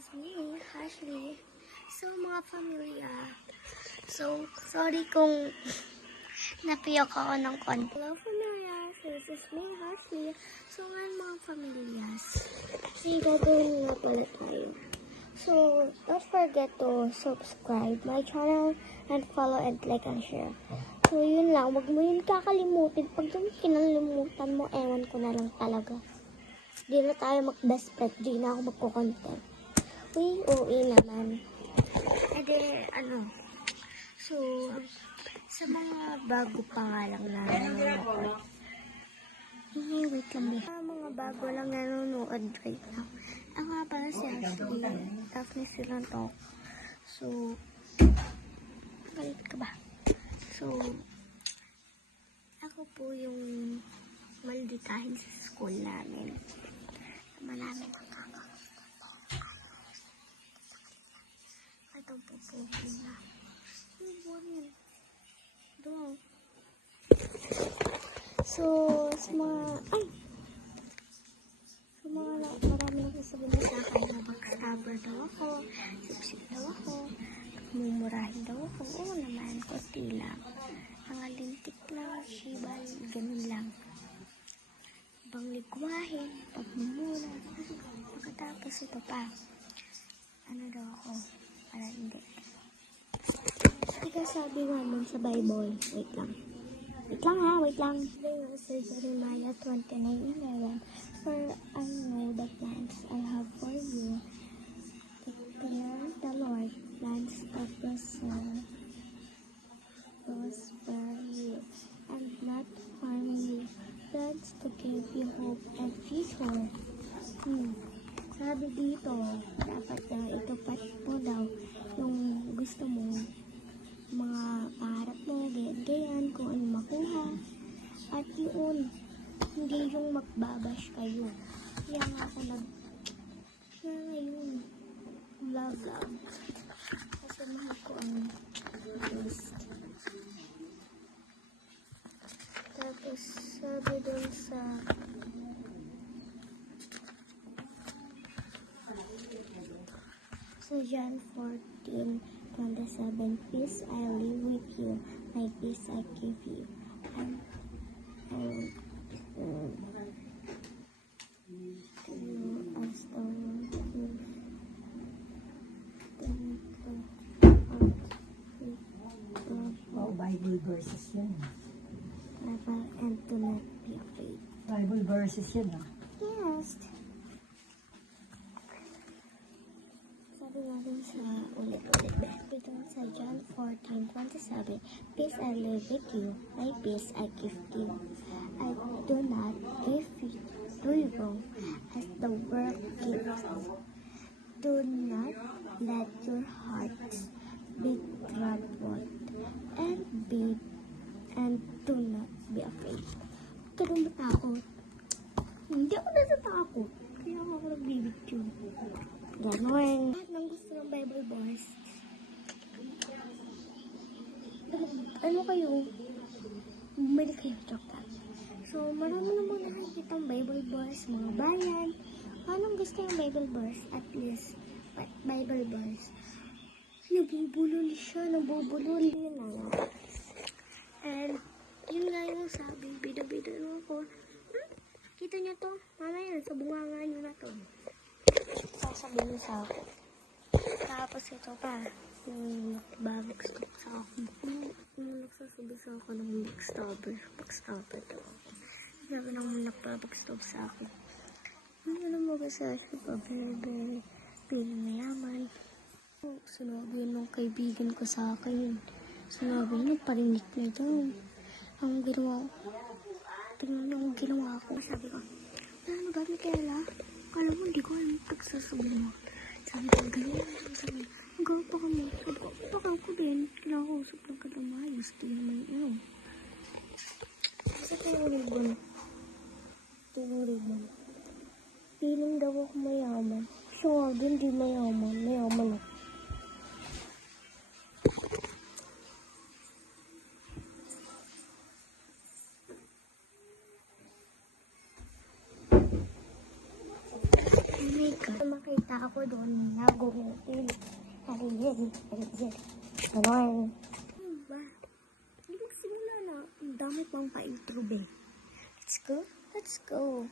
is me, Ashley. So, mga pamilya. So, sorry kung napiyok ako ng konti. Hello, pamilya. So, this is me, Ashley. So, ngayon mga pamilyas. See, gagawin nga pala tayo. So, don't forget to subscribe my channel and follow and like and share. So, yun lang. Huwag mo yun kakalimutin. Pag yung kinalimutan mo, ewan ko na lang talaga. Di na tayo mag-best friend. Di na ako magko-content. Uy, naman. E de, so, sa mga bago pa nga lang na nanonood. Wait lang. Sa mga bago lang nanonood right now. Ang nga pala si Ashley. Daphne Silantok. So, galit ka ba? So, ako po yung malditahin sa school namin. Marami ng itong pupupo na. Yung buwan. Doon. So, sa mga, marami nang sasabihin sa akin na backstabber daw ako, sipsip daw ako, mumurahin daw ako. Oo naman, konti lang. Nangalintik lang, shibal, ganun lang. Ibang ligwahin, pagmumura. Pagkatapos ito pa, daw ako, para hindi. Ika sabi naman sa Bible, wait lang ha. Sa Jeremiah 29:11, for I know the plans I have for you, declare the Lord, plans of prosper you, and not harm you, plans to give you hope and future. Sabi dito, dapat itupat mo daw yung gusto mo, mga pangarap mo, ganyan, kung ano makuha. At yun, hindi yung magbabash kayo. Kaya nga ako ngayon, vlog. Kasi mahal ko ang post. Tapos, sabi dun sa John 14:27, peace I leave with you, my peace I give you. And as the Bible verses yan. And do not be afraid. Bible verses yan, ha? Yes. Sabi nga rin sa ulit-ulit. Dito sa John 14:27, peace I live with you, my peace I give you. I do not give you to you as the world gives. Do not let your hearts be troubled, and do not be afraid. Huwag ka nang matakot. Hindi ako natatakot. Kaya ako nagbibidyo. Ganon. Lahat ng gusto ng Bible verse. Ano kayo? Bumili kayo chocolate. So, marami namang nakikita ang Bible verse, mga bayan. Anong gusto yung Bible verse? At least, Bible verse. Nabubulol siya, Yun na nga. And, yun nga yung sabi, bida-bida na ako. Kita niyo to? Mamaya, sa bunganga niyo na to. Sasabihin sa akin. Tapos ito pa, yung backstab sa akin. Yung nagsasabi sa akin ng backstabber daw ako. Sabi naman nagbabackstab sa akin. Ano mo ba sa akin pa? Very mayaman. Sinabi yun ng kaibigan ko sa akin. Sinabi niya, parinig na ito. Ang ginawa ko. Sabi ko, ano ba, Michaela? Alam mo, hindi ko alam pagsasabi mo. Sabi ko, ganyan. Sabi, magawa pa kami. Sabi ko, baka ko din. Kinakausap lang ka na maayos. Di naman yun. Kasi yung ribbon. Feeling daw ako mayaman. Siya nga din, di mayaman. Mayaman ako. my God. Makita ako doon na gumupil. Hariyan. Ganon. Ba? Hindi magsimula na. Ang dami pang pa-intro, be. Let's go. Let's go.